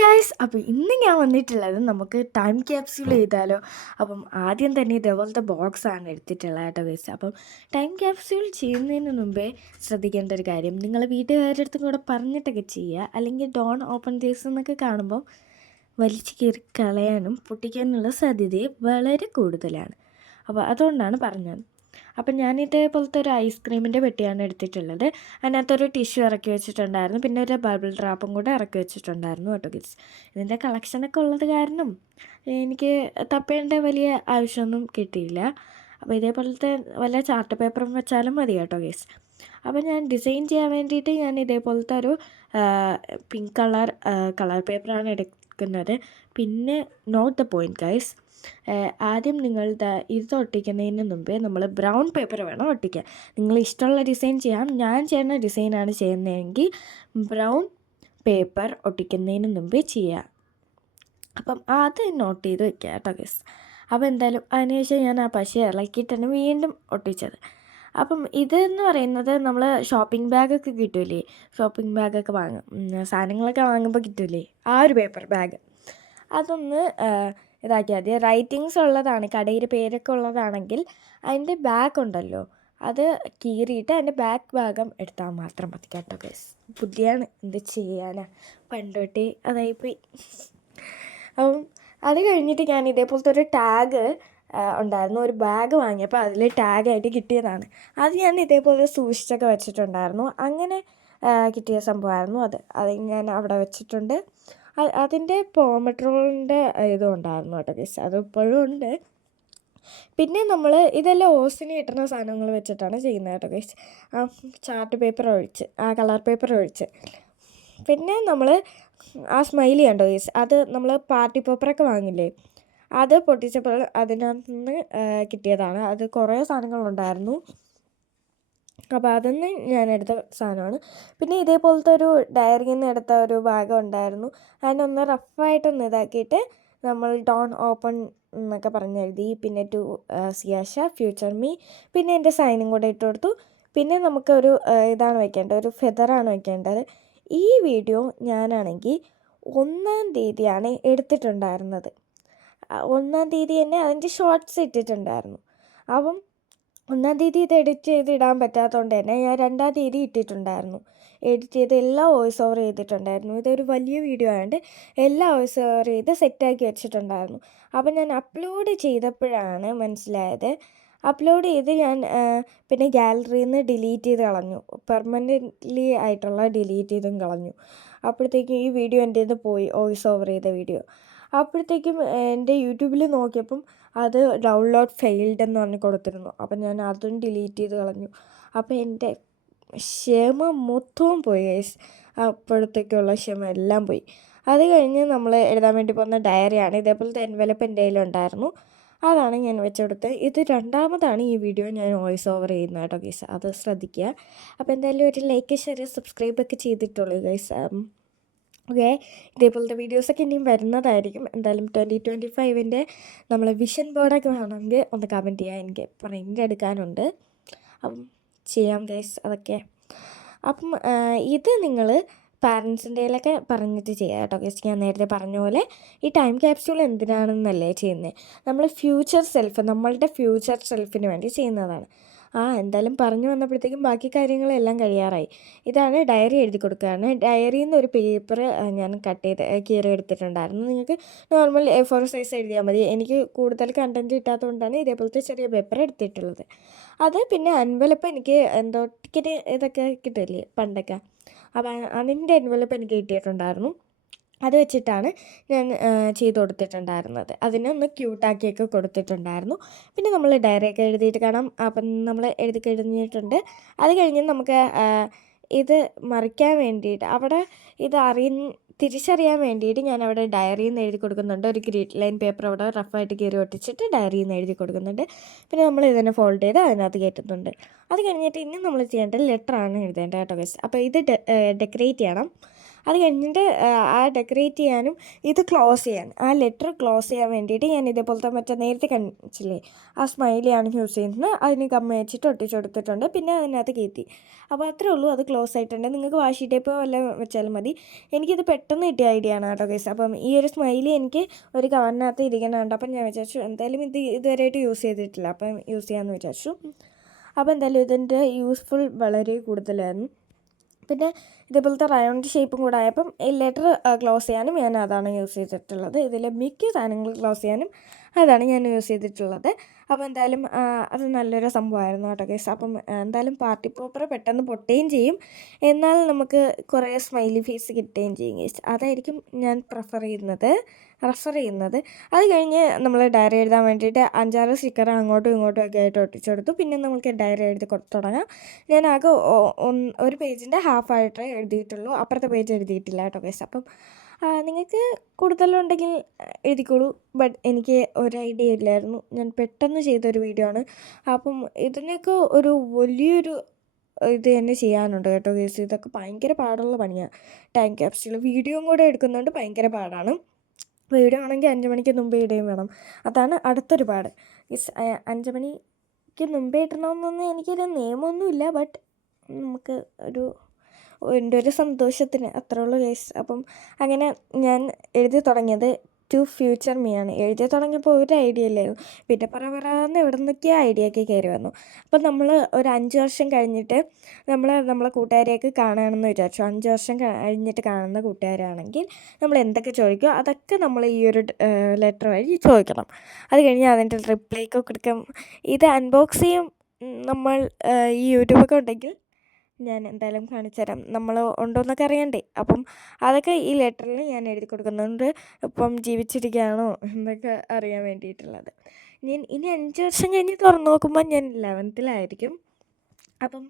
Guys, അപ്പോൾ ഇന്ന് ഞാൻ വന്നിട്ടുള്ളത് നമുക്ക് ടൈം ക്യാപ്സ്യൂൾ ചെയ്താലോ. അപ്പം ആദ്യം തന്നെ ഇതേപോലത്തെ ബോക്സാണ് എടുത്തിട്ടുള്ളത് കേട്ടോ ഗൈസ്. അപ്പം ടൈം ക്യാപ്സ്യൂൾ ചെയ്യുന്നതിന് മുമ്പേ ശ്രദ്ധിക്കേണ്ട ഒരു കാര്യം, നിങ്ങൾ വീട്ടുകാരുടെ അടുത്തും കൂടെ പറഞ്ഞിട്ടൊക്കെ ചെയ്യുക. അല്ലെങ്കിൽ ഡോൺ ഓപ്പൺ കേസ് എന്നൊക്കെ കാണുമ്പോൾ വലിച്ചു കയറി കളയാനും പൊട്ടിക്കാനുള്ള സാധ്യത വളരെ കൂടുതലാണ്. അപ്പോൾ അതുകൊണ്ടാണ് പറഞ്ഞത്. അപ്പം ഞാൻ ഇതേപോലത്തെ ഒരു ഐസ്ക്രീമിൻ്റെ പെട്ടിയാണ് എടുത്തിട്ടുള്ളത്. അതിനകത്തൊരു ടിഷ്യൂ ഇറക്കി വെച്ചിട്ടുണ്ടായിരുന്നു, പിന്നെ ഒരു ബബിൾ ഡ്രാപ്പും കൂടെ ഇറക്കി വെച്ചിട്ടുണ്ടായിരുന്നു കേട്ടോ ഗിസ്. ഇതിൻ്റെ കളക്ഷനൊക്കെ ഉള്ളത് കാരണം എനിക്ക് തപ്പേണ്ട വലിയ ആവശ്യമൊന്നും കിട്ടിയില്ല. അപ്പോൾ ഇതേപോലത്തെ വല്ല ചാർട്ട് പേപ്പറും വെച്ചാലും മതി കേട്ടോ ഗിസ്. അപ്പോൾ ഞാൻ ഡിസൈൻ ചെയ്യാൻ വേണ്ടിയിട്ട് ഞാൻ ഇതേപോലത്തെ ഒരു പിങ്ക് കളർ പേപ്പറാണ് എടുക്കുന്നത്. പിന്നെ നോട്ട് ദ പോയിൻറ്റ് ഗൈസ്, ആദ്യം നിങ്ങൾ ഇത് ഒട്ടിക്കുന്നതിന് മുമ്പേ നമ്മൾ ബ്രൗൺ പേപ്പർ വേണം ഒട്ടിക്കാൻ. നിങ്ങൾ ഇഷ്ടമുള്ള ഡിസൈൻ ചെയ്യാം. ഞാൻ ചെയ്യുന്ന ഡിസൈനാണ് ചെയ്യുന്നതെങ്കിൽ ബ്രൗൺ പേപ്പർ ഒട്ടിക്കുന്നതിന് മുമ്പേ ചെയ്യുക. അപ്പം അത് നോട്ട് ചെയ്ത് വെക്കുക കേട്ടോ ഗസ്. അപ്പോൾ എന്തായാലും അതിനുശേഷം ഞാൻ ആ പശ ഇളക്കിയിട്ടാണ് വീണ്ടും ഒട്ടിച്ചത്. അപ്പം ഇതെന്ന് പറയുന്നത് നമ്മൾ ഷോപ്പിംഗ് ബാഗൊക്കെ കിട്ടില്ലേ, ഷോപ്പിംഗ് ബാഗൊക്കെ സാധനങ്ങളൊക്കെ വാങ്ങുമ്പോൾ കിട്ടില്ലേ, ആ ഒരു പേപ്പർ ബാഗ് അതൊന്ന് ഇതാക്കിയാൽ മതി. റൈറ്റിങ്സ് ഉള്ളതാണ്, കടയിൽ പേരൊക്കെ ഉള്ളതാണെങ്കിൽ അതിൻ്റെ ബാഗ് ഉണ്ടല്ലോ അത് കീറിയിട്ട് അതിൻ്റെ ബാക്ക് ഭാഗം എടുത്താൽ മാത്രം മതി കേട്ടോ ഗൈസ്. ബുദ്ധിയാണ്, എന്ത് ചെയ്യാനാ, പണ്ടോട്ടേ അതായിപ്പോയി. അപ്പം അത് കഴിഞ്ഞിട്ട് ഞാൻ ഇതേപോലത്തെ ഒരു ടാഗ് ഉണ്ടായിരുന്നു, ഒരു ബാഗ് വാങ്ങിയപ്പോൾ അതിൽ ടാഗായിട്ട് കിട്ടിയതാണ്. അത് ഞാൻ ഇതേപോലെ സൂക്ഷിച്ചൊക്കെ വെച്ചിട്ടുണ്ടായിരുന്നു. അങ്ങനെ കിട്ടിയ സംഭവമായിരുന്നു അത് ഞാൻ അവിടെ വെച്ചിട്ടുണ്ട്. അതിൻ്റെ പോമെട്രോളിൻ്റെ ഇതും ഉണ്ടായിരുന്നു കേട്ടോ ഗൈസ്, അത് ഇപ്പോഴും ഉണ്ട്. പിന്നെ നമ്മൾ ഇതെല്ലാം ഓസിന് കിട്ടുന്ന സാധനങ്ങൾ വെച്ചിട്ടാണ് ചെയ്യുന്നത് കേട്ടോ ഗൈസ്. ആ ചാർട്ട് പേപ്പർ ഒഴിച്ച്, ആ കളർ പേപ്പർ ഒഴിച്ച്. പിന്നെ നമ്മൾ ആ സ്മൈലി കണ്ടോ ഗൈസ്, അത് നമ്മൾ പാർട്ടി പേപ്പറൊക്കെ വാങ്ങില്ലേ, അത് പൊട്ടിച്ചപ്പോൾ അതിനകത്ത് നിന്ന് കിട്ടിയതാണ്. അത് കുറേ സാധനങ്ങളുണ്ടായിരുന്നു, അപ്പോൾ അതൊന്ന് ഞാൻ എടുത്ത സാധനമാണ്. പിന്നെ ഇതേപോലത്തെ ഒരു ഡയറിയിൽ നിന്ന് എടുത്ത ഒരു ഭാഗം ഉണ്ടായിരുന്നു. അതിനൊന്ന് റഫായിട്ടൊന്ന് ഇതാക്കിയിട്ട് നമ്മൾ ഡോൺ ഓപ്പൺ എന്നൊക്കെ പറഞ്ഞെഴുതി. പിന്നെ ടു സിയാഷ ഫ്യൂച്ചർ മീ, പിന്നെ എൻ്റെ സൈനും കൂടെ ഇട്ട് കൊടുത്തു. പിന്നെ നമുക്കൊരു ഇതാണ് വെക്കേണ്ടത്, ഒരു ഫെദറാണ് വെക്കേണ്ടത്. ഈ വീഡിയോ ഞാനാണെങ്കിൽ 1-ാം തീയതിയാണ് എടുത്തിട്ടുണ്ടായിരുന്നത്. 1-ാം തീയതി തന്നെ അതിൻ്റെ ഷോർട്ട്സ് ഇട്ടിട്ടുണ്ടായിരുന്നു. അപ്പം 1-ാം തീയതി ഇത് എഡിറ്റ് ചെയ്ത് ഇടാൻ പറ്റാത്തതുകൊണ്ട് തന്നെ ഞാൻ 2-ാം തീയതി ഇട്ടിട്ടുണ്ടായിരുന്നു. എഡിറ്റ് ചെയ്ത് എല്ലാം വോയിസ് ഓവർ ചെയ്തിട്ടുണ്ടായിരുന്നു. ഇതൊരു വലിയ വീഡിയോ ആയതുകൊണ്ട് എല്ലാം വോയിസ് ഓവർ ചെയ്ത് സെറ്റാക്കി വെച്ചിട്ടുണ്ടായിരുന്നു. അപ്പം ഞാൻ അപ്ലോഡ് ചെയ്തപ്പോഴാണ് മനസ്സിലായത്. അപ്ലോഡ് ചെയ്ത് ഞാൻ പിന്നെ ഗാലറിയിൽ നിന്ന് ഡിലീറ്റ് ചെയ്ത് കളഞ്ഞു, പെർമനൻ്റ്ലി ആയിട്ടുള്ള ഡിലീറ്റ് ചെയ്തും കളഞ്ഞു. അപ്പോഴത്തേക്കും ഈ വീഡിയോ എൻ്റെ നിന്ന് പോയി, വോയിസ് ഓവർ ചെയ്ത വീഡിയോ. അപ്പോഴത്തേക്കും എൻ്റെ യൂട്യൂബിൽ നോക്കിയപ്പം അത് ഡൗൺലോഡ് ഫെയിൽഡ് എന്ന് പറഞ്ഞ് കൊടുത്തിരുന്നു. അപ്പം ഞാൻ അതും ഡിലീറ്റ് ചെയ്ത് കളഞ്ഞു. അപ്പോൾ എൻ്റെ ക്ഷമ മൊത്തവും പോയി ഗൈസ്, അപ്പോഴത്തേക്കുള്ള ക്ഷമ എല്ലാം പോയി. അത് കഴിഞ്ഞ് നമ്മൾ എഴുതാൻ വേണ്ടി പോകുന്ന ഡയറിയാണ്. ഇതേപോലത്തെ എൻവലപ്പ് എൻ്റെ കയ്യിലുണ്ടായിരുന്നു, അതാണ് ഞാൻ വെച്ചെടുത്ത്. ഇത് 2-ാമതാണ് ഈ വീഡിയോ ഞാൻ വോയിസ് ഓവർ ചെയ്യുന്നത് കേട്ടോ ഗൈസ്, അത് ശ്രദ്ധിക്കുക. അപ്പോൾ എന്തായാലും ഒരു ലൈക്ക് ഷെയർ സബ്സ്ക്രൈബൊക്കെ ചെയ്തിട്ടുള്ളൂ ഗൈസ്. ഓക്കെ, ഇതേപോലത്തെ വീഡിയോസൊക്കെ ഇനിയും വരുന്നതായിരിക്കും. എന്തായാലും 2025 നമ്മൾ വിഷൻ ബോർഡൊക്കെ വേണമെങ്കിൽ ഒന്ന് കമൻറ്റ് ചെയ്യാം, എനിക്ക് പ്രിൻ്റ് എടുക്കാനുണ്ട്. അപ്പം ചെയ്യാം ഗൈസ് അതൊക്കെ. അപ്പം ഇത് നിങ്ങൾ പാരൻസിൻ്റെ കയ്യിലൊക്കെ പറഞ്ഞിട്ട് ചെയ്യാം കേട്ടോ ഗൈസ്. ഞാൻ നേരത്തെ പറഞ്ഞ പോലെ ഈ ടൈം ക്യാപ്സ്യൂൾ എന്തിനാണെന്നല്ലേ ചെയ്യുന്നത്, നമ്മൾ നമ്മളുടെ ഫ്യൂച്ചർ സെൽഫിന് വേണ്ടി ചെയ്യുന്നതാണ്. എന്തായാലും പറഞ്ഞു വന്നപ്പോഴത്തേക്കും ബാക്കി കാര്യങ്ങളെല്ലാം കഴിയാറായി. ഇതാണ് ഡയറി എഴുതി കൊടുക്കുകയാണ്. ഡയറിയിൽ നിന്ന് ഒരു പേപ്പർ ഞാൻ കട്ട് ചെയ്ത് കീറി എടുത്തിട്ടുണ്ടായിരുന്നു. നിങ്ങൾക്ക് നോർമൽ A4 സൈസ് എഴുതിയാൽ മതി. എനിക്ക് കൂടുതൽ കണ്ടൻറ്റ് കിട്ടാത്തതുകൊണ്ടാണ് ഇതേപോലത്തെ ചെറിയ പേപ്പർ എടുത്തിട്ടുള്ളത്. അത് പിന്നെ എൻവലപ്പ് എനിക്ക് എന്തോ ടിക്കറ്റ് ഇതൊക്കെ കിട്ടില്ലേ പണ്ടൊക്കെ, അപ്പം അതിൻ്റെ എൻവലപ്പ് എനിക്ക് കിട്ടിയിട്ടുണ്ടായിരുന്നു. അത് വെച്ചിട്ടാണ് ഞാൻ ചെയ്ത് കൊടുത്തിട്ടുണ്ടായിരുന്നത്. അതിനൊന്ന് ക്യൂട്ടാക്കിയൊക്കെ കൊടുത്തിട്ടുണ്ടായിരുന്നു. പിന്നെ നമ്മൾ ഡയറിയൊക്കെ എഴുതിയിട്ട് കാണാം. അപ്പം നമ്മൾ എഴുതി കഴിഞ്ഞിട്ടുണ്ട്. അത് കഴിഞ്ഞ് നമുക്ക് ഇത് മറിക്കാൻ വേണ്ടിയിട്ട് അവിടെ ഇത് തിരിച്ചറിയാൻ വേണ്ടിയിട്ട് ഞാൻ അവിടെ ഡയറിയിൽ നിന്ന് എഴുതി കൊടുക്കുന്നുണ്ട്. ഒരു ഗ്രീൻ ലൈൻ പേപ്പർ അവിടെ റഫായിട്ട് കയറി ഒട്ടിച്ചിട്ട് ഡയറിയിൽ നിന്ന് എഴുതി കൊടുക്കുന്നുണ്ട്. പിന്നെ നമ്മൾ ഇതിനെ ഫോൾഡ് ചെയ്ത് അതിനകത്ത് കയറ്റുന്നുണ്ട്. അത് കഴിഞ്ഞിട്ട് ഇനി നമ്മൾ ചെയ്യേണ്ടത് ലെറ്ററാണ് എഴുതേണ്ടത് കേട്ടോ ഗൈസ്. അപ്പോൾ ഇത് ഡെക്കറേറ്റ് ചെയ്യണം. അത് കഴിഞ്ഞിട്ട് ആ ഡെക്കറേറ്റ് ചെയ്യാനും ഇത് ക്ലോസ് ചെയ്യാൻ ആ ലെറ്റർ ക്ലോസ് ചെയ്യാൻ വേണ്ടിയിട്ട് ഞാൻ ഇതേപോലത്തെ മറ്റേ നേരത്തെ കാണിച്ചില്ലേ ആ സ്മൈലിയാണ് യൂസ് ചെയ്യുന്നത്. അതിന് ഗമ്മ വെച്ചിട്ട് ഒട്ടിച്ച് കൊടുത്തിട്ടുണ്ട്. പിന്നെ അതിനകത്ത് കയറ്റി. അപ്പോൾ അത്രേ ഉള്ളൂ, അത് ക്ലോസ് ആയിട്ടുണ്ട്. നിങ്ങൾക്ക് വാഷി ടേപ്പ് വല്ലതും വെച്ചാലും മതി. എനിക്കിത് പെട്ടെന്ന് കിട്ടിയ ഐഡിയ ആണ് കേട്ടോ ഗൈസ്. അപ്പം ഈ ഒരു സ്മൈലി എനിക്ക് ഒരു കവറിനകത്ത് ഇരിക്കണുണ്ട്. അപ്പം ഞാൻ വിചാരിച്ചു എന്തായാലും ഇതുവരെയായിട്ട് യൂസ് ചെയ്തിട്ടില്ല, അപ്പം യൂസ് ചെയ്യാമെന്ന് വിചാരിച്ചു. അപ്പോൾ എന്തായാലും ഇതിൻ്റെ യൂസ്ഫുൾ വളരെ കൂടുതലായിരുന്നു. പിന്നെ ഇതേപോലത്തെ റൗണ്ട് ഷേപ്പും കൂടെ ആയപ്പം ഈ ലെറ്റർ ക്ലോസ് ചെയ്യാനും ഞാൻ അതാണ് യൂസ് ചെയ്തിട്ടുള്ളത്. ഇതിൽ മിക്ക സാധനങ്ങൾ ക്ലോസ് ചെയ്യാനും അതാണ് ഞാൻ യൂസ് ചെയ്തിട്ടുള്ളത്. അപ്പോൾ എന്തായാലും അത് നല്ലൊരു സംഭവമായിരുന്നു കേട്ടോ ഗൈസ്. അപ്പം എന്തായാലും പാർട്ടി പോപ്പർ പെട്ടെന്ന് പൊട്ടുകയും ചെയ്യും, എന്നാൽ നമുക്ക് കുറേ സ്മൈലി ഫേസ് കിട്ടുകയും ചെയ്യും ഗൈസ്. അതായിരിക്കും ഞാൻ റെഫർ ചെയ്യുന്നത്. അത് കഴിഞ്ഞ് നമ്മൾ ഡയറി എഴുതാൻ വേണ്ടിയിട്ട് 5-6 സ്റ്റിക്കർ അങ്ങോട്ടും ഇങ്ങോട്ടും ഒക്കെ ആയിട്ട് ഒട്ടിച്ചെടുത്തു. പിന്നെ നമുക്ക് ഡയറി എഴുതി തുടങ്ങാം. ഞാൻ ആകെ ഒരു പേജിൻ്റെ ഹാഫായിട്ടേ എഴുതിയിട്ടുള്ളൂ, അപ്പുറത്തെ പേജ് എഴുതിയിട്ടില്ല കേട്ടോ ഗൈസ്. അപ്പം നിങ്ങൾക്ക് കൂടുതലുണ്ടെങ്കിൽ എഴുതിക്കോളൂ. ബട്ട് എനിക്ക് ഒരു ഐഡിയ ഇല്ലായിരുന്നു, ഞാൻ പെട്ടെന്ന് ചെയ്തൊരു വീഡിയോ ആണ്. അപ്പം ഇതിനൊക്കെ ഒരു വലിയൊരു ഇത് തന്നെ ചെയ്യാനുണ്ട് കേട്ടോ ഗൈസ്. ഇതൊക്കെ ഭയങ്കര പാടുള്ള പണിയാണ്. ടൈം ക്യാപ്സ്യൂൾ വീഡിയോയും കൂടെ എടുക്കുന്നതുകൊണ്ട് ഭയങ്കര പാടാണ്. വീഡിയോ ആണെങ്കിൽ 5 മണിക്ക് മുമ്പേ ഇടുകയും വേണം, അതാണ് അടുത്തൊരു പാട്. 5 മണിക്ക് മുമ്പേ ഇടണമെന്നൊന്നും എനിക്കൊരു നിയമമൊന്നുമില്ല. ബട്ട് നമുക്ക് എൻ്റെ ഒരു സന്തോഷത്തിന് അത്രേ ഉള്ളൂ ഗൈസ്. അപ്പം അങ്ങനെ ഞാൻ എഴുതി തുടങ്ങിയത് ടു ഫ്യൂച്ചർ മീ ആണ്. എഴുതി തുടങ്ങിയപ്പോൾ ഒരു ഐഡിയ ഇല്ലായിരുന്നു. പിന്നെ പറയാന്ന് എവിടെ നിന്നൊക്കെയോ ഐഡിയ ഒക്കെ കയറി വന്നു. അപ്പം നമ്മൾ ഒരു 5 വർഷം കഴിഞ്ഞിട്ട് നമ്മളെ കൂട്ടുകാരെയൊക്കെ കാണുകയാണെന്ന് വിചാരിച്ചു. 5 വർഷം കഴിഞ്ഞിട്ട് കാണുന്ന കൂട്ടുകാരാണെങ്കിൽ നമ്മൾ എന്തൊക്കെ ചോദിക്കുമോ അതൊക്കെ നമ്മൾ ഈ ഒരു ലെറ്റർ വഴി ചോദിക്കണം. അത് കഴിഞ്ഞ് അതിൻ്റെ റിപ്ലൈക്ക് കൊടുക്കും. ഇത് അൺബോക്സ് ചെയ്യും നമ്മൾ ഈ യൂട്യൂബൊക്കെ ഉണ്ടെങ്കിൽ ഞാൻ എന്തായാലും കാണിച്ചു തരാം. നമ്മൾ ഉണ്ടോയെന്നൊക്കെ അറിയണ്ടേ. അപ്പം അതൊക്കെ ഈ ലെറ്ററിൽ ഞാൻ എഴുതി കൊടുക്കുന്നുണ്ട്. ഇപ്പം ജീവിച്ചിരിക്കുകയാണോ എന്നൊക്കെ അറിയാൻ വേണ്ടിയിട്ടുള്ളത്. ഇനി 5 വർഷം കഴിഞ്ഞ് തുറന്നു നോക്കുമ്പോൾ ഞാൻ 11th അപ്പം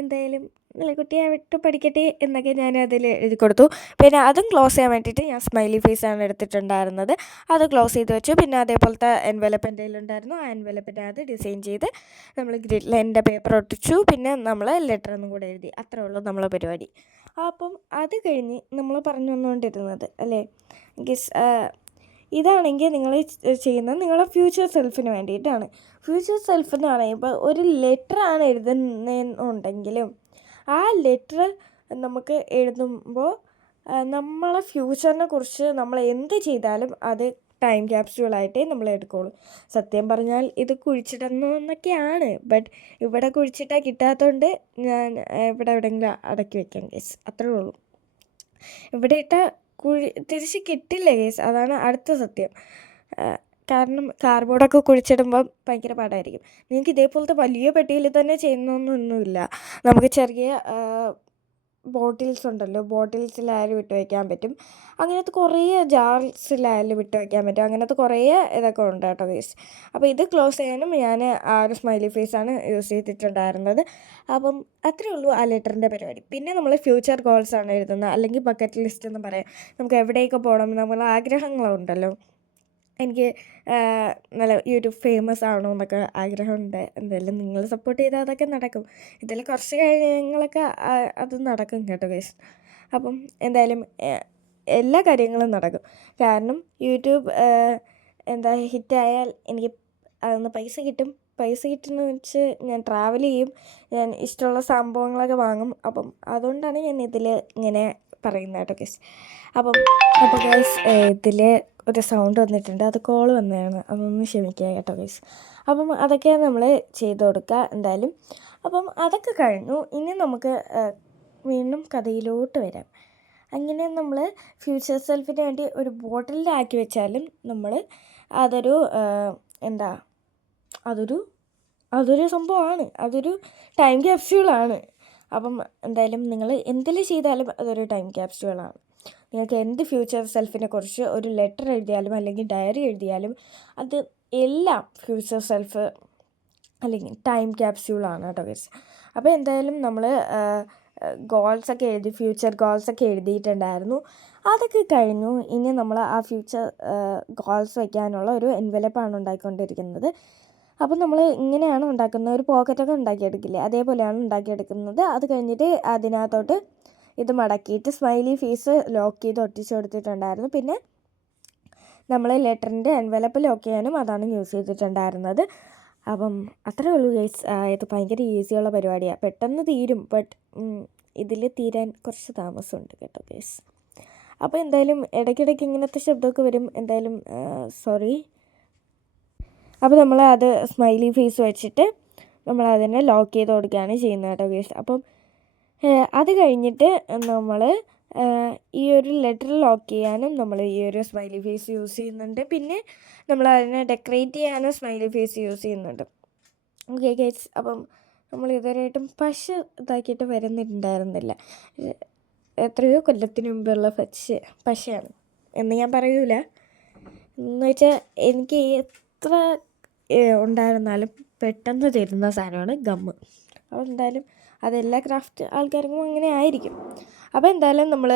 എന്തായാലും നല്ല കുട്ടിയായിട്ട് പഠിക്കട്ടെ എന്നൊക്കെ ഞാൻ അതിൽ എഴുതി കൊടുത്തു. പിന്നെ അതും ക്ലോസ് ചെയ്യാൻ വേണ്ടിയിട്ട് ഞാൻ സ്മൈലി ഫേസാണ് എടുത്തിട്ടുണ്ടായിരുന്നത്. അത് ക്ലോസ് ചെയ്ത് വെച്ചു. പിന്നെ അതേപോലത്തെ എൻവലപ്പ് എൻ്റെ കയ്യിലുണ്ടായിരുന്നു. ആ എൻവലപ്പിൻ്റെ അത് ഡിസൈൻ ചെയ്ത് നമ്മൾ ഗ്രിഡ് ലൈനിൻ്റെ പേപ്പർ ഒട്ടിച്ചു. പിന്നെ നമ്മൾ ലെറ്റർ ഒന്നും കൂടെ എഴുതി. അത്രേ ഉള്ളൂ നമ്മളെ പരിപാടി. അപ്പം അത് കഴിഞ്ഞ് നമ്മൾ പറഞ്ഞു വന്നുകൊണ്ടിരുന്നത് അല്ലേ ഗിസ്, ഇതാണെങ്കിൽ നിങ്ങൾ ചെയ്യുന്നത് നിങ്ങളുടെ ഫ്യൂച്ചർ സെൽഫിന് വേണ്ടിയിട്ടാണ്. ഫ്യൂച്ചർ സെൽഫ് എന്ന് പറയുമ്പോൾ ഒരു ലെറ്ററാണ് എഴുതുന്നതെന്നുണ്ടെങ്കിലും ആ ലെറ്റർ നമുക്ക് എഴുതുമ്പോൾ നമ്മളെ ഫ്യൂച്ചറിനെ കുറിച്ച് നമ്മൾ എന്ത് ചെയ്താലും അത് ടൈം ക്യാപ്സ്യൂളായിട്ടേ നമ്മൾ എടുക്കുകയുള്ളൂ. സത്യം പറഞ്ഞാൽ ഇത് കുഴിച്ചിടുന്നൊക്കെയാണ്. ബട്ട് ഇവിടെ കുഴിച്ചിട്ടാൽ കിട്ടാത്തതുകൊണ്ട് ഞാൻ ഇവിടെ എവിടെയെങ്കിലും അടക്കി വെക്കാം കേസ്, അത്രേ ഉള്ളൂ. ഇവിടെ ഇട്ടാൽ തിരിച്ച് കിട്ടില്ല കേസ്, അതാണ് അടുത്ത സത്യം. കാരണം കാർഡ്ബോർഡൊക്കെ കുഴിച്ചിടുമ്പം ഭയങ്കര പാടായിരിക്കും. നിങ്ങൾക്ക് ഇതേപോലത്തെ വലിയ പെട്ടിയിൽ തന്നെ ചെയ്യുന്നൊന്നുമില്ല. നമുക്ക് ചെറിയ ബോട്ടിൽസ് ഉണ്ടല്ലോ, ബോട്ടിൽസിലായാലും ഇട്ട് വയ്ക്കാൻ പറ്റും. അങ്ങനത്തെ കുറേ ജാർസിലായാലും ഇട്ട് വയ്ക്കാൻ പറ്റും. അങ്ങനത്തെ കുറേ ഇതൊക്കെ ഉണ്ട് കേട്ടോ ഗൈസ്. അപ്പോൾ ഇത് ക്ലോസ് ചെയ്യാനും ഞാൻ ആ ഒരു സ്മൈലി ഫേസാണ് യൂസ് ചെയ്തിട്ടുണ്ടായിരുന്നത്. അപ്പം അത്രയേ ഉള്ളൂ ആ ലെറ്ററിൻ്റെ പരിപാടി. പിന്നെ നമ്മൾ ഫ്യൂച്ചർ ഗോൾസാണ് എഴുതുന്നത്, അല്ലെങ്കിൽ ബക്കറ്റ് ലിസ്റ്റ് എന്ന് പറയാം. നമുക്ക് എവിടെയൊക്കെ പോകണം, നമ്മളെ ആഗ്രഹങ്ങളുണ്ടല്ലോ. എനിക്ക് നല്ല യൂട്യൂബ് ഫേമസ് ആവണമെന്നൊക്കെ ആഗ്രഹമുണ്ട്. എന്തായാലും നിങ്ങൾ സപ്പോർട്ട് ചെയ്താൽ അതൊക്കെ നടക്കും. ഇതിൽ കുറച്ച് കാര്യങ്ങളൊക്കെ അത് നടക്കും കേട്ടോ ഗൈസ്. അപ്പം എന്തായാലും എല്ലാ കാര്യങ്ങളും നടക്കും. കാരണം യൂട്യൂബ് ഹിറ്റായാൽ എനിക്ക് അതിന്ന് പൈസ കിട്ടും. പൈസ കിട്ടുന്ന വെച്ച് ഞാൻ ട്രാവൽ ചെയ്യും, ഞാൻ ഇഷ്ടമുള്ള സംഭവങ്ങളൊക്കെ വാങ്ങും. അപ്പം അതുകൊണ്ടാണ് ഞാൻ ഇതിൽ ഇങ്ങനെ പറയുന്നത് കേട്ടോ ഗൈസ്. അപ്പോൾ ഗൈസ് ഇതിൽ ഒരു സൗണ്ട് വന്നിട്ടുണ്ട്, അത് കോൾ വന്നതാണ്, അതൊന്ന് ക്ഷമിക്കുക കേട്ടോ ഗൈസ്. അപ്പം അതൊക്കെ നമ്മൾ ചെയ്ത് കൊടുക്കുക എന്തായാലും. അപ്പം അതൊക്കെ കഴിഞ്ഞു. ഇനി നമുക്ക് വീണ്ടും കഥയിലോട്ട് വരാം. അങ്ങനെ നമ്മൾ ഫ്യൂച്ചർ സെൽഫിന് വേണ്ടി ഒരു ബോട്ടിലാക്കി വെച്ചാലും നമ്മൾ അതൊരു അതൊരു സംഭവമാണ്, അതൊരു ടൈം ക്യാപ്സ്യൂളാണ്. അപ്പം എന്തായാലും നിങ്ങൾ എന്തെങ്കിലും ചെയ്താലും അതൊരു ടൈം ക്യാപ്സ്യൂളാണ്. നിങ്ങൾക്ക് എന്ത് ഫ്യൂച്ചർ സെൽഫിനെ കുറിച്ച് ഒരു ലെറ്റർ എഴുതിയാലും അല്ലെങ്കിൽ ഡയറി എഴുതിയാലും അത് എല്ലാം ഫ്യൂച്ചർ സെൽഫ് അല്ലെങ്കിൽ ടൈം ക്യാപ്സ്യൂളാണ് കേട്ടോ ഗൈസ്. അപ്പോൾ എന്തായാലും നമ്മൾ ഗോൾസൊക്കെ എഴുതി, ഫ്യൂച്ചർ ഗോൾസൊക്കെ എഴുതിയിട്ടുണ്ടായിരുന്നു. അതൊക്കെ കഴിഞ്ഞു. ഇനി നമ്മൾ ആ ഫ്യൂച്ചർ ഗോൾസ് വയ്ക്കാനുള്ള ഒരു എൻവലപ്പാണ് ഉണ്ടാക്കിക്കൊണ്ടിരിക്കുന്നത്. അപ്പം നമ്മൾ ഇങ്ങനെയാണ് ഉണ്ടാക്കുന്നത്, ഒരു പോക്കറ്റൊക്കെ ഉണ്ടാക്കിയെടുക്കില്ലേ, അതേപോലെയാണ് ഉണ്ടാക്കിയെടുക്കുന്നത്. അത് കഴിഞ്ഞിട്ട് അതിനകത്തോട്ട് ഇത് മടക്കിയിട്ട് സ്മൈലി ഫേസ് ലോക്ക് ചെയ്ത് ഒട്ടിച്ച് കൊടുത്തിട്ടുണ്ടായിരുന്നു. പിന്നെ നമ്മൾ ലെറ്ററിൻ്റെ എൻവലപ്പ് ലോക്ക് ചെയ്യാനും അതാണ് യൂസ് ചെയ്തിട്ടുണ്ടായിരുന്നത്. അപ്പം അത്രേ ഉള്ളൂ ഗൈസ്. ഇത് ഭയങ്കര ഈസിയുള്ള പരിപാടിയാണ്, പെട്ടെന്ന് തീരും. ബട്ട് ഇതിൽ തീരാൻ കുറച്ച് താമസമുണ്ട് കേട്ടോ ഗൈസ്. അപ്പോൾ എന്തായാലും ഇടയ്ക്കിടയ്ക്ക് ഇങ്ങനത്തെ ശബ്ദമൊക്കെ വരും, എന്തായാലും സോറി. അപ്പോൾ നമ്മൾ അത് സ്മൈലി ഫേസ് വെച്ചിട്ട് നമ്മൾ അതിനെ ലോക്ക് ചെയ്ത് കൊടുക്കുകയാണ് ചെയ്യുന്നത് കേട്ടോ ഗൈസ്. അപ്പം അത് കഴിഞ്ഞിട്ട് നമ്മൾ ഈ ഒരു ലെറ്റർ ലോക്ക് ചെയ്യാനും നമ്മൾ ഈ ഒരു സ്മൈലി ഫേസ് യൂസ് ചെയ്യുന്നുണ്ട്. പിന്നെ നമ്മൾ അതിനെ ഡെക്കറേറ്റ് ചെയ്യാനും സ്മൈലി ഫേസ് യൂസ് ചെയ്യുന്നുണ്ട്. ഓക്കെ ഗൈസ്, അപ്പം നമ്മൾ ഇതുവരെയായിട്ടും ഇതാക്കിയിട്ട് വരുന്നുണ്ടായിരുന്നില്ല. എത്രയോ കൊല്ലത്തിന് മുമ്പുള്ള പശയാണ് എന്ന് ഞാൻ പറയൂല. എന്ന് വെച്ചാൽ എനിക്ക് എത്ര ഉണ്ടായിരുന്നാലും പെട്ടെന്ന് തരുന്ന സാധനമാണ് ഗമ്മ്. അപ്പോൾ എന്തായാലും അതെല്ലാ ക്രാഫ്റ്റ് ആൾക്കാർക്കും അങ്ങനെ ആയിരിക്കും. അപ്പോൾ എന്തായാലും നമ്മൾ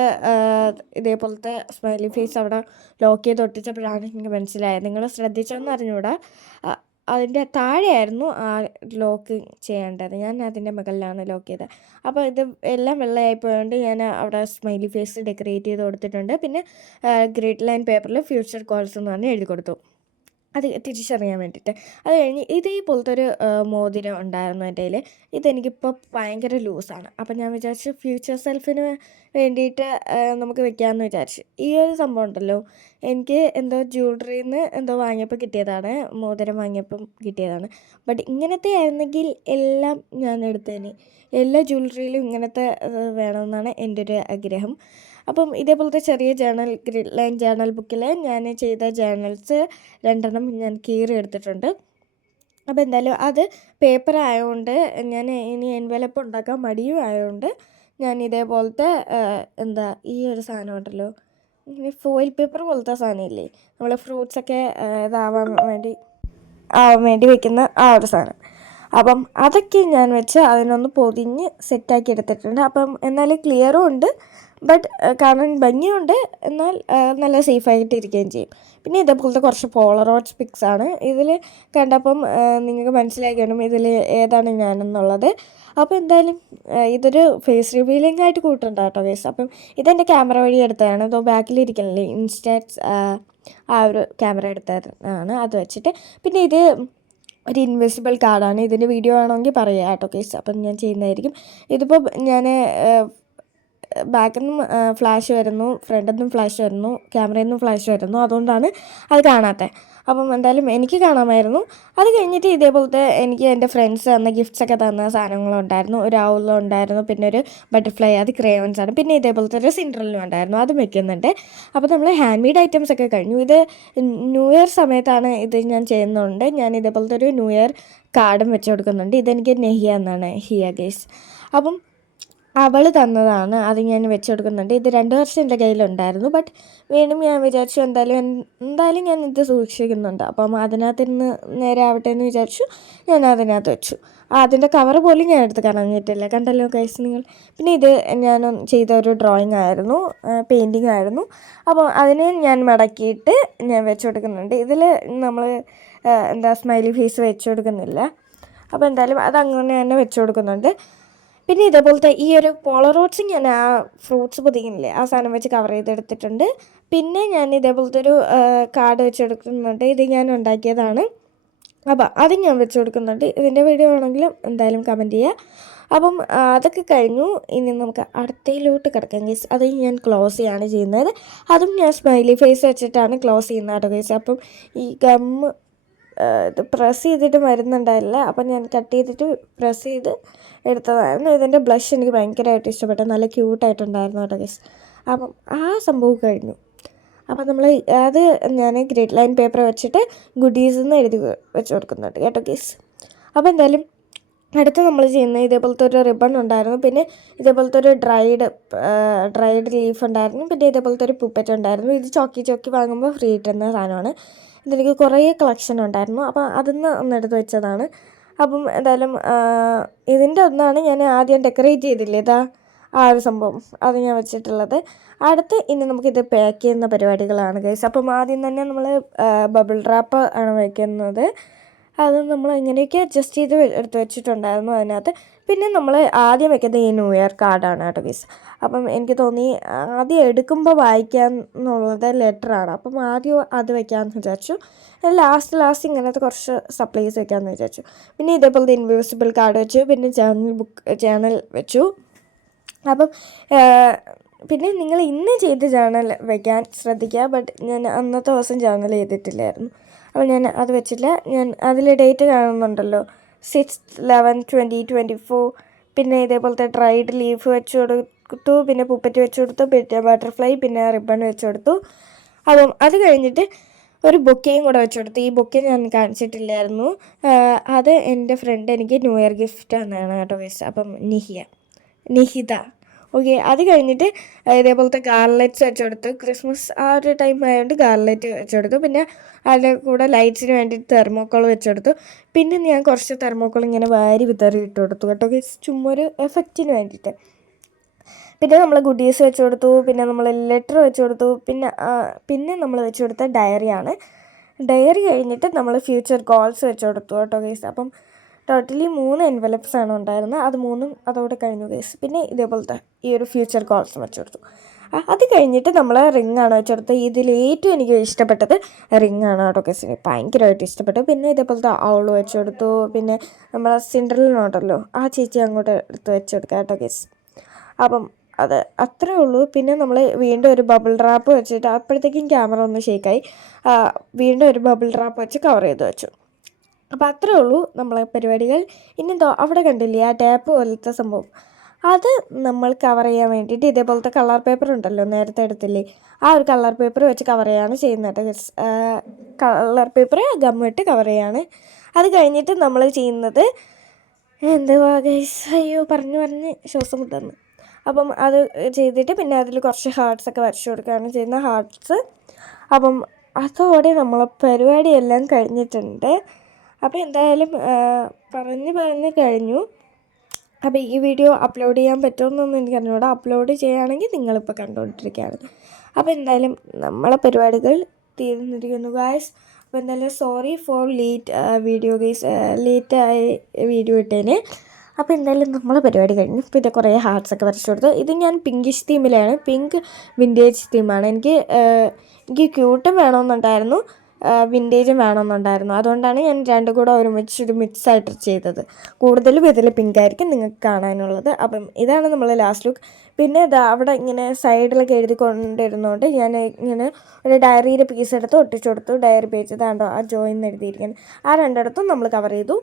ഇതേപോലത്തെ സ്മൈലി ഫേസ് അവിടെ ലോക്ക് ചെയ്ത് ഒട്ടിച്ചപ്പോഴാണ് എനിക്ക് മനസ്സിലായത്. നിങ്ങൾ ശ്രദ്ധിച്ചോന്ന് അറിഞ്ഞൂടാ, അതിൻ്റെ താഴെയായിരുന്നു ആ ലോക്ക് ചെയ്യേണ്ടത്. ഞാൻ അതിൻ്റെ മുകളിലാണ് ലോക്ക് ചെയ്തത്. അപ്പോൾ ഇത് എല്ലാം വെള്ളയായി പോയതുകൊണ്ട് ഞാൻ അവിടെ സ്മൈലി ഫേസ് ഡെക്കറേറ്റ് ചെയ്ത് കൊടുത്തിട്ടുണ്ട്. പിന്നെ ഗ്രിഡ് ലൈൻ പേപ്പറിൽ ഫ്യൂച്ചർ കോൾസ് എന്ന് പറഞ്ഞ് എഴുതി കൊടുത്തു, അത് തിരിച്ചറിയാൻ വേണ്ടിയിട്ട്. അത് കഴിഞ്ഞ് ഇതേപോലത്തെ ഒരു മോതിരം ഉണ്ടായിരുന്നു എൻ്റെ കയ്യിൽ. ഇതെനിക്കിപ്പോൾ ഭയങ്കര ലൂസാണ്. അപ്പം ഞാൻ വിചാരിച്ചു ഫ്യൂച്ചർ സെൽഫിന് വേണ്ടിയിട്ട് നമുക്ക് വെക്കാമെന്ന് വിചാരിച്ചു. ഈ ഒരു സംഭവം ഉണ്ടല്ലോ, എനിക്ക് എന്തോ ജ്വല്ലറിയിൽ നിന്ന് എന്തോ വാങ്ങിയപ്പോൾ കിട്ടിയതാണ്, മോതിരം വാങ്ങിയപ്പം കിട്ടിയതാണ്. ബട്ട് ഇങ്ങനത്തെ ആയിരുന്നെങ്കിൽ എല്ലാം ഞാൻ എടുത്തേനെ. എല്ലാ ജ്വല്ലറിയിലും ഇങ്ങനത്തെ വേണമെന്നാണ് എൻ്റെ ഒരു ആഗ്രഹം. അപ്പം ഇതേപോലത്തെ ചെറിയ ജേണൽ, ഗ്രിഡ് ലൈൻ ജേണൽ ബുക്കിൽ ഞാൻ ചെയ്ത ജേണൽസ് 2 ഞാൻ കീറി എടുത്തിട്ടുണ്ട്. അപ്പോൾ എന്തായാലും അത് പേപ്പർ ആയതുകൊണ്ട് ഞാൻ ഇനി എൻവലപ്പ് ഉണ്ടാക്കാൻ മടിയും ആയതുകൊണ്ട് ഞാൻ ഇതേപോലത്തെ ഈ ഒരു സാധനം ഉണ്ടല്ലോ, ഇങ്ങനെ ഫോയിൽ പേപ്പർ പോലത്തെ സാധനമില്ലേ, നമ്മൾ ഫ്രൂട്ട്സൊക്കെ ആവാൻ വേണ്ടി വെക്കുന്ന ആ ഒരു സാധനം. അപ്പം അതൊക്കെ ഞാൻ വെച്ച് അതിനൊന്ന് പൊതിഞ്ഞ് സെറ്റാക്കി എടുത്തിട്ടുണ്ട്. അപ്പം എന്നാൽ ക്ലിയറും ഉണ്ട്, ബട്ട് കാണാൻ ഭംഗിയുണ്ട്, എന്നാൽ നല്ല സേഫായിട്ട് ഇരിക്കുകയും ചെയ്യും. പിന്നെ ഇതേപോലത്തെ കുറച്ച് പോളറോയിഡ് പിക്സാണ് ഇതിൽ കണ്ടപ്പം നിങ്ങൾക്ക് മനസ്സിലാക്കി കാണും ഇതിൽ ഏതാണ് ഞാനെന്നുള്ളത്. അപ്പോൾ എന്തായാലും ഇതൊരു ഫേസ് റിവീലിംഗ് ആയിട്ട് കൂട്ടണ്ട കേട്ടോ ഗൈസ്. അപ്പം ഇതെൻ്റെ ക്യാമറ വഴി എടുത്തതാണ്. ഇതോ ബാക്കിലിരിക്കണല്ലേ ഇൻസ്റ്റാറ്റ്സ്, ആ ഒരു ക്യാമറ എടുത്തതാണ് അത് വെച്ചിട്ട്. പിന്നെ ഇത് ഒരു ഇൻവിസിബിൾ കാർഡാണ്. ഇതിൻ്റെ വീഡിയോ ആണെങ്കിൽ പറയാം കേട്ടോ കേസ്, അപ്പം ഞാൻ ചെയ്യുന്നതായിരിക്കും. ഇതിപ്പോൾ ഞാൻ ബാക്കിൽ നിന്നും ഫ്ലാഷ് വരുന്നു, ഫ്രണ്ടിൽ നിന്നും ഫ്ലാഷ് വരുന്നു, ക്യാമറയിൽ നിന്നും ഫ്ലാഷ് വരുന്നു, അതുകൊണ്ടാണ് അത് കാണാത്തത്. അപ്പം എന്തായാലും എനിക്ക് കാണാമായിരുന്നു. അത് കഴിഞ്ഞിട്ട് ഇതേപോലത്തെ എനിക്ക് എൻ്റെ ഫ്രണ്ട്സ് തന്ന ഗിഫ്റ്റ്സൊക്കെ തന്ന സാധനങ്ങളുണ്ടായിരുന്നു. ഒരു ഔളും ഉണ്ടായിരുന്നു, പിന്നെ ഒരു ബട്ടർഫ്ലൈ, അത് ക്രയോൺസാണ്. പിന്നെ ഇതേപോലത്തെ ഒരു സിൻഡ്രലും ഉണ്ടായിരുന്നു, അതും വെക്കുന്നുണ്ട്. അപ്പോൾ നമ്മൾ ഹാൻഡ് മെയ്ഡ് ഐറ്റംസ് ഒക്കെ കഴിഞ്ഞു. ഇത് ന്യൂ ഇയർ സമയത്താണ് ഇത് ഞാൻ ചെയ്യുന്നുണ്ട്. ഞാൻ ഇതേപോലത്തെ ഒരു ന്യൂ ഇയർ കാർഡും വെച്ച് കൊടുക്കുന്നുണ്ട്. ഇതെനിക്ക് നെഹിയ എന്നാണ്, ഹിയ ഗേസ്. അപ്പം അവൾ തന്നതാണ്, അത് ഞാൻ വെച്ച് കൊടുക്കുന്നുണ്ട്. ഇത് 2 വർഷം എൻ്റെ കയ്യിലുണ്ടായിരുന്നു. ബട്ട് വീണ്ടും ഞാൻ വിചാരിച്ചു എന്തായാലും ഞാൻ ഇത് സൂക്ഷിക്കുന്നുണ്ട്, അപ്പം അതിനകത്തിരുന്ന് നേരെ ആവട്ടെ എന്ന് വിചാരിച്ചു ഞാൻ അതിനകത്ത് വെച്ചു. അതിൻ്റെ കവർ പോലും ഞാൻ എടുത്ത് കളഞ്ഞിട്ടില്ല, കണ്ടല്ലോ ഗൈസ് നിങ്ങൾ. പിന്നെ ഇത് ഞാൻ ചെയ്ത ഒരു ഡ്രോയിങ് ആയിരുന്നു, പെയിൻറ്റിങ് ആയിരുന്നു. അപ്പോൾ അതിനെ ഞാൻ മടക്കിയിട്ട് ഞാൻ വെച്ച് കൊടുക്കുന്നുണ്ട്. ഇതിൽ നമ്മൾ സ്മൈലി ഫേസ് വെച്ച് കൊടുക്കുന്നില്ല. അപ്പോൾ എന്തായാലും അതങ്ങനെ തന്നെ വെച്ച് കൊടുക്കുന്നുണ്ട്. പിന്നെ ഇതേപോലത്തെ ഈ ഒരു പോളറോയിഡ്സ് ഞാൻ ആ ഫ്രൂട്ട്സ് പൊതിക്കുന്നില്ലേ, ആ സാധനം വെച്ച് കവർ ചെയ്തെടുത്തിട്ടുണ്ട്. പിന്നെ ഞാൻ ഇതേപോലത്തെ ഒരു കാർഡ് വെച്ചെടുക്കുന്നുണ്ട്. ഇത് ഞാൻ ഉണ്ടാക്കിയതാണ്. അപ്പം അത് ഞാൻ വെച്ച് കൊടുക്കുന്നുണ്ട്. ഇതിൻ്റെ വീഡിയോ ആണെങ്കിലും എന്തായാലും കമൻറ്റ് ചെയ്യുക. അപ്പം അതൊക്കെ കഴിഞ്ഞു. ഇനി നമുക്ക് അടുത്തയിലോട്ട് കിടക്കാം ഗൈസ്. അത് ഞാൻ ക്ലോസ് ചെയ്യാണ് ചെയ്യുന്നത്. അതും ഞാൻ സ്മൈലി ഫേസ് വെച്ചിട്ടാണ് ക്ലോസ് ചെയ്യുന്നത് കേട്ടോ ഗൈസ്. അപ്പം ഈ ഗമ്മ് ഇത് പ്രസ് ചെയ്തിട്ട് വരുന്നുണ്ടായില്ല, അപ്പം ഞാൻ കട്ട് ചെയ്തിട്ട് പ്രസ് ചെയ്ത് എടുത്തതായിരുന്നു. ഇതിൻ്റെ ബ്ലഷ് എനിക്ക് ഭയങ്കരമായിട്ട് ഇഷ്ടപ്പെട്ടു, നല്ല ക്യൂട്ടായിട്ടുണ്ടായിരുന്നു കേട്ടോ ഗൈസ്. അപ്പം ആ സംഭവം കഴിഞ്ഞു. അപ്പം നമ്മൾ അത് ഞാൻ ഗ്രിഡ് ലൈൻ പേപ്പർ വെച്ചിട്ട് ഗുഡീസ് എന്ന് എഴുതി വെച്ച് കൊടുക്കുന്നുണ്ട് കേട്ടോ ഗൈസ്. അപ്പോൾ എന്തായാലും അടുത്ത് നമ്മൾ ചെയ്യുന്നത് ഇതേപോലത്തെ ഒരു റിബൺ ഉണ്ടായിരുന്നു, പിന്നെ ഇതേപോലത്തെ ഒരു ഡ്രൈഡ് ലീഫ് ഉണ്ടായിരുന്നു, പിന്നെ ഇതേപോലത്തെ ഒരു പുപ്പറ്റ് ഉണ്ടായിരുന്നു. ഇത് ചോക്കി വാങ്ങുമ്പോൾ ഫ്രീ കിട്ടുന്ന സാധനമാണ്. ഇതെനിക്ക് കുറേ കളക്ഷൻ ഉണ്ടായിരുന്നു, അപ്പോൾ അതിന്ന് ഒന്നെടുത്ത് വെച്ചതാണ്. അപ്പം എന്തായാലും ഇതിൻ്റെ ഒന്നാണ് ഞാൻ ആദ്യം ഡെക്കറേറ്റ് ചെയ്തില്ലേ, ഇതാ ആ ഒരു സംഭവം, അത് ഞാൻ വെച്ചിട്ടുള്ളത്. അടുത്ത് ഇനി നമുക്കിത് പാക്ക് ചെയ്യുന്ന പരിപാടികളാണ് ഗൈസ്. അപ്പം ആദ്യം തന്നെ നമ്മൾ ബബിൾ റാപ്പ് ആണ് വയ്ക്കുന്നത്. അത് നമ്മൾ എങ്ങനെയൊക്കെ അഡ്ജസ്റ്റ് ചെയ്ത് എടുത്ത് വെച്ചിട്ടുണ്ടായിരുന്നു അതിനകത്ത്. പിന്നെ നമ്മൾ ആദ്യം വെക്കുന്നത് ഈ ന്യൂ ഇയർ കാർഡാണ് കേട്ടോ ഗൈസ്. അപ്പം എനിക്ക് തോന്നി ആദ്യം എടുക്കുമ്പോൾ വായിക്കാൻ എന്നുള്ളത് ലെറ്ററാണ്. അപ്പം ആദ്യം അത് വെക്കാമെന്ന് വിചാരിച്ചു. ലാസ്റ്റ് ഇങ്ങനത്തെ കുറച്ച് സപ്ലൈസ് വെക്കാമെന്ന് വിചാരിച്ചു. പിന്നെ ഇതേപോലത്തെ ഇൻവിസിബിൾ കാർഡ് വെച്ചു. പിന്നെ ജേണൽ വെച്ചു. അപ്പം പിന്നെ നിങ്ങൾ ഇന്ന് ചെയ്ത് ജേണൽ വെക്കാൻ ശ്രദ്ധിക്കുക. ബട്ട് ഞാൻ അന്നത്തെ ദിവസം ജേണൽ ചെയ്തിട്ടില്ലായിരുന്നു. അപ്പോൾ ഞാൻ അത് വെച്ചില്ല. ഞാൻ അതിൽ ഡേറ്റ് കാണുന്നുണ്ടല്ലോ, 6/11/2024. പിന്നെ ഇതേപോലത്തെ ഡ്രൈഡ് ലീഫ് വെച്ച് കൊടുത്തു. പിന്നെ പുപ്പറ്റ് വെച്ച് കൊടുത്തു. പിന്നെ ബട്ടർഫ്ലൈ, പിന്നെ റിബൺ വെച്ച് കൊടുത്തു. അപ്പം അത് കഴിഞ്ഞിട്ട് ഒരു ബൊക്കയും കൂടെ വെച്ച് കൊടുത്തു. ഈ ബൊക്കെ ഞാൻ കാണിച്ചിട്ടില്ലായിരുന്നു. അത് എൻ്റെ ഫ്രണ്ട് എനിക്ക് ന്യൂ ഇയർ ഗിഫ്റ്റ് തന്നെയാണ് കേട്ടോ ഗൈസ്. അപ്പം നിഹിത. ഓക്കെ, അത് കഴിഞ്ഞിട്ട് ഇതേപോലത്തെ ഗാർലറ്റ്സ് വെച്ച് കൊടുത്തു. ക്രിസ്മസ് ആ ഒരു ടൈം ആയതുകൊണ്ട് ഗാർലറ്റ് വെച്ച് കൊടുത്തു. പിന്നെ അതിൻ്റെ കൂടെ ലൈറ്റ്സിന് വേണ്ടിയിട്ട് തെർമോക്കോൾ വെച്ച് കൊടുത്തു. പിന്നെ ഞാൻ കുറച്ച് തെർമോക്കോൾ ഇങ്ങനെ വാരി വിതറി ഇട്ട് കൊടുത്തു കേട്ടോ ഗൈസ്, ചുമ്മാ ഒരു എഫക്റ്റിന് വേണ്ടിയിട്ട്. പിന്നെ നമ്മൾ ഗുഡീസ് വെച്ച് കൊടുത്തു. പിന്നെ നമ്മൾ ലെറ്റർ വെച്ച് കൊടുത്തു. പിന്നെ നമ്മൾ വെച്ച് കൊടുത്ത ഡയറിയാണ്. ഡയറി കഴിഞ്ഞിട്ട് നമ്മൾ ഫ്യൂച്ചർ ഗോൾസ് വെച്ച് കൊടുത്തു കേട്ടോ ഗൈസ്. അപ്പം ടോട്ടലി 3 എൻവലപ്സ് ആണ് ഉണ്ടായിരുന്നത്. അത് 3ഉം അതോടെ കഴിഞ്ഞു ഗൈസ്. പിന്നെ ഇതേപോലത്തെ ഈ ഒരു ഫ്യൂച്ചർ ഗോൾസും വെച്ച് കൊടുത്തു. അത് കഴിഞ്ഞിട്ട് നമ്മൾ റിങ്ങാണ് വെച്ചെടുത്തത്. ഇതിൽ ഏറ്റവും എനിക്ക് ഇഷ്ടപ്പെട്ടത് റിങ്ങാണ് കേട്ടോ ഗൈസ്, ഭയങ്കരമായിട്ട് ഇഷ്ടപ്പെട്ടു. പിന്നെ ഇതേപോലത്തെ ഔൾ വെച്ച് കൊടുത്തു. പിന്നെ നമ്മളെ സിൻഡ്രലിനുണ്ടല്ലോ, ആ ചേച്ചി അങ്ങോട്ട് എടുത്ത് വെച്ചെടുക്കാം കേട്ടോ ഗൈസ്. അപ്പം അത് അത്രേ ഉള്ളൂ. പിന്നെ നമ്മൾ വീണ്ടും ഒരു ബബിൾ റാപ്പ് വെച്ചിട്ട്, അപ്പോഴത്തേക്കും ക്യാമറ ഒന്ന് ഷേക്കായി, വീണ്ടും ഒരു ബബിൾ റാപ്പ് വെച്ച് കവർ ചെയ്ത് വെച്ചു. അപ്പോൾ അത്രേ ഉള്ളൂ നമ്മളെ പരിപാടികൾ. ഇനി അവിടെ കണ്ടില്ലേ ആ ടാപ്പ് പോലത്തെ സംഭവം, അത് നമ്മൾ കവർ ചെയ്യാൻ വേണ്ടിയിട്ട് ഇതേപോലത്തെ കളർ പേപ്പർ ഉണ്ടല്ലോ, നേരത്തെ എടുത്തില്ലേ, ആ ഒരു കളർ പേപ്പർ വെച്ച് കവർ ചെയ്യാണ് ചെയ്യുന്നത്. കളർ പേപ്പർ ഗമ്മിട്ട് കവർ ചെയ്യാണ്. അത് കഴിഞ്ഞിട്ട് നമ്മൾ ചെയ്യുന്നത് എന്തുവാ ഗൈസ്, അയ്യോ പറഞ്ഞ് ശ്വാസം മുട്ടുന്നു. അപ്പം അത് ചെയ്തിട്ട് പിന്നെ അതിൽ കുറച്ച് ഹാർട്ട്സൊക്കെ വരച്ചു കൊടുക്കുകയാണ് ചെയ്യുന്നത്, ഹാർട്ട്സ്. അപ്പം അതോടെ നമ്മളെ പരിപാടിയെല്ലാം കഴിഞ്ഞിട്ടുണ്ട്. അപ്പോൾ എന്തായാലും പറഞ്ഞ് കഴിഞ്ഞു. അപ്പോൾ ഈ വീഡിയോ അപ്ലോഡ് ചെയ്യാൻ പറ്റുമെന്നൊന്നും എനിക്ക് അറിഞ്ഞൂടാ. അപ്ലോഡ് ചെയ്യുകയാണെങ്കിൽ നിങ്ങളിപ്പോൾ കണ്ടുകൊണ്ടിരിക്കുകയാണ്. അപ്പോൾ എന്തായാലും നമ്മളെ പരിപാടികൾ തീർന്നിരിക്കുന്നു ഗായ്സ്. അപ്പോൾ എന്തായാലും സോറി ഫോർ വീഡിയോ ഗൈസ്, ലേറ്റായി വീഡിയോ ഇട്ടേന്. അപ്പോൾ എന്തായാലും നമ്മളെ പരിപാടി കഴിഞ്ഞു. പിന്നെ കുറേ ഹാർട്ട്സൊക്കെ വരച്ചു കൊടുത്തു. ഇത് ഞാൻ പിങ്കിഷ് തീമിലാണ്, പിങ്ക് വിൻറ്റേജ് തീമാണ്. എനിക്ക് ക്യൂട്ടും വേണമെന്നുണ്ടായിരുന്നു, വിൻറ്റേജും വേണമെന്നുണ്ടായിരുന്നു. അതുകൊണ്ടാണ് ഞാൻ രണ്ടും കൂടെ ഒരുമിച്ചൊരു മിക്സായിട്ട് ചെയ്തത്. കൂടുതലും ഇതിൽ പിങ്ക് ആയിരിക്കും നിങ്ങൾക്ക് കാണാനുള്ളത്. അപ്പം ഇതാണ് നമ്മൾ ലാസ്റ്റ് ലുക്ക്. പിന്നെ അവിടെ ഇങ്ങനെ സൈഡിലൊക്കെ എഴുതി കൊണ്ടിരുന്നതുകൊണ്ട് ഞാൻ ഇങ്ങനെ ഒരു ഡയറിയുടെ പീസ് എടുത്ത് ഒട്ടിച്ചു കൊടുത്തു. ഡയറി പേജ് ഇതാണ്ടോ ആ ജോയിൻ എഴുതിയിരിക്കുന്നത്, ആ രണ്ടിടത്തും നമ്മൾ കവർ ചെയ്തു.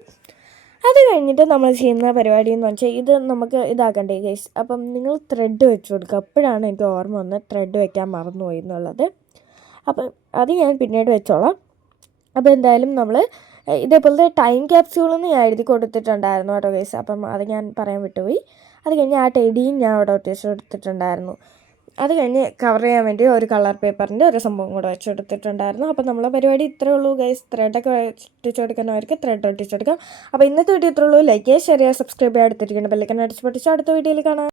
അത് കഴിഞ്ഞിട്ട് നമ്മൾ ചെയ്യുന്ന പരിപാടി എന്ന് വെച്ചാൽ, ഇത് നമുക്ക് ഇതാക്കണ്ടേ ഗൈസ്. അപ്പം നിങ്ങൾ ത്രെഡ് വെച്ച് കൊടുക്കുക. അപ്പോഴാണ് എനിക്ക് ഓർമ്മ വന്ന് ത്രെഡ് വയ്ക്കാൻ മറന്നുപോയി എന്നുള്ളത്. അപ്പം അത് ഞാൻ പിന്നീട് വെച്ചോളാം. അപ്പോൾ എന്തായാലും നമ്മൾ ഇതേപോലത്തെ ടൈം ക്യാപ്സ്യൂളെന്ന് ഞാൻ എഴുതി കൊടുത്തിട്ടുണ്ടായിരുന്നു കേട്ടോ ഗൈസ്. അപ്പം അത് ഞാൻ പറയാൻ വിട്ടുപോയി. അത് കഴിഞ്ഞ് ആ ടെഡിയും ഞാൻ അവിടെ ഒട്ടിച്ച് കൊടുത്തിട്ടുണ്ടായിരുന്നു. അത് കഴിഞ്ഞ് കവർ ചെയ്യാൻ വേണ്ടി ഒരു കളർ പേപ്പറിൻ്റെ ഒരു സംഭവം കൂടെ വെച്ച് കൊടുത്തിട്ടുണ്ടായിരുന്നു. അപ്പോൾ നമ്മളെ പരിപാടി ഇത്രേ ഉള്ളൂ ഗൈസ്. ത്രെഡൊക്കെ ഒട്ടിച്ച് കൊടുക്കുന്നവർക്ക് ത്രെഡ് ഒട്ടിച്ച് കൊടുക്കാം. അപ്പോൾ ഇന്നത്തെ വീഡിയോ ഇത്രേ ഉള്ളൂ. ലൈക്ക് ചെയ്യുക, ഷെയർ ചെയ്യുക, സബ്സ്ക്രൈബ് ചെയ്യുക, അടുത്തിരിക്കേണ്ട ബെല്ലൈക്കൺ അടിച്ച് പൊട്ടിച്ച് അടുത്ത വീഡിയോയിൽ കാണാം.